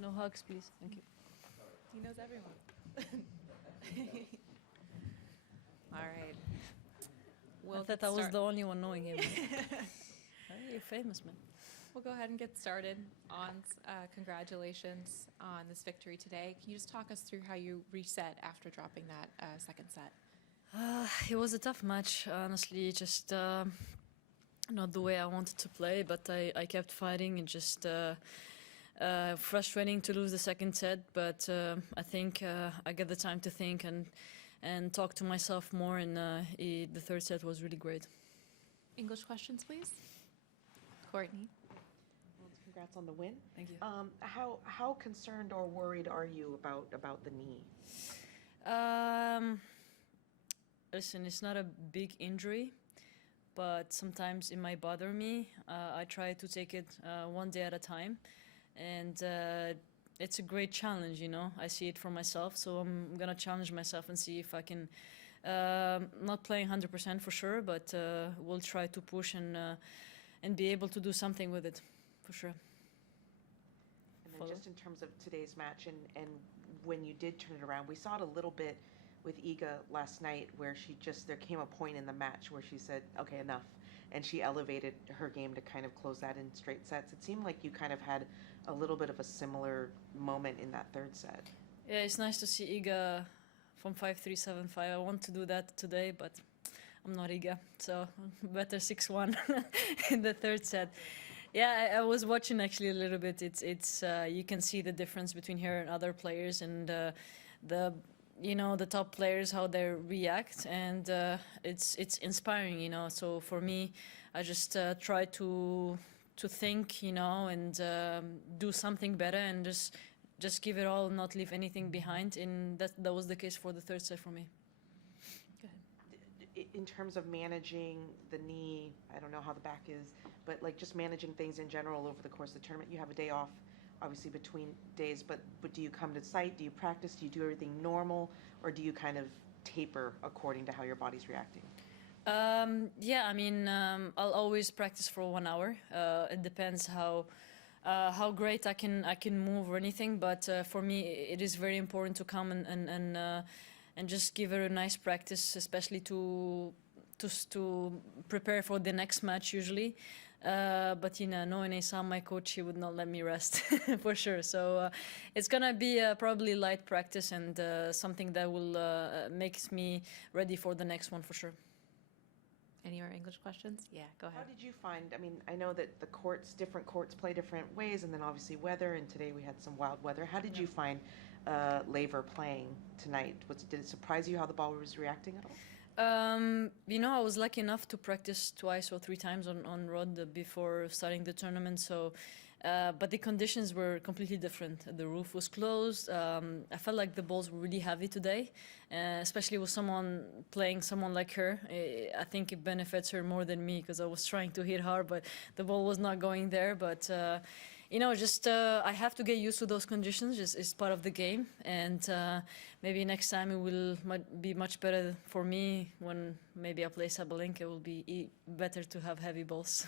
No hugs, please. Thank you. He knows everyone. All right. I thought I was the only one knowing him. Hey, you're famous, man. We'll go ahead and get started. Ons, congratulations on this victory today. Can you just talk us through how you reset after dropping that second set? It was a tough match, honestly. Just not the way I wanted to play, but I kept fighting and just frustrating to lose the second set. But I think I get the time to think and talk to myself more, and the third set was really great. English questions, please. Courtney. Well, congrats on the win. Thank you. How concerned or worried are you about the knee? Listen, it's not a big injury, but sometimes it might bother me. I try to take it one day at a time, and it's a great challenge, you know. I see it for myself, so I'm gonna challenge myself and see if I can, not playing 100% for sure, but we'll try to push and be able to do something with it, for sure. And then just in terms of today's match and when you did turn it around, we saw it a little bit with Iga last night where there came a point in the match where she said, okay, enough. And she elevated her game to kind of close that in straight sets. It seemed like you kind of had a little bit of a similar moment in that third set. Yeah, it's nice to see Iga from 5-3, 7-5. I want to do that today, but I'm not Iga, so better 6-1 in the third set. Yeah, I was watching actually a little bit. It's you can see the difference between her and other players, and the top players, how they react, and it's inspiring, you know. So for me, I just try to think, you know, and do something better, and just give it all, not leave anything behind. And that was the case for the third set for me. In terms of managing the knee, I don't know how the back is, but like just managing things in general over the course of the tournament, you have a day off, obviously between days, but do you come to site, do you practice, do you do everything normal, or do you kind of taper according to how your body's reacting? Yeah, I mean, I'll always practice for 1 hour. It depends how great I can move or anything, but for me, it is very important to come and just give her a nice practice, especially to prepare for the next match usually. But you know, knowing Asa, my coach, he would not let me rest for sure. So it's gonna be probably light practice and something that will makes me ready for the next one for sure. Any more English questions? Yeah, go ahead. How did you find, I mean, I know that the different courts play different ways, and then obviously weather, and today we had some wild weather. How did you find Laver playing tonight? Did it surprise you how the ball was reacting at all? You know, I was lucky enough to practice 2 or 3 times on Rod before starting the tournament. So, but the conditions were completely different. The roof was closed. I felt like the balls were really heavy today, especially with someone like her. I think it benefits her more than me because I was trying to hit hard, but the ball was not going there. But you know, just I have to get used to those conditions. It's part of the game, and maybe next time it might be much better for me when maybe I play Sabalenka. It will be better to have heavy balls.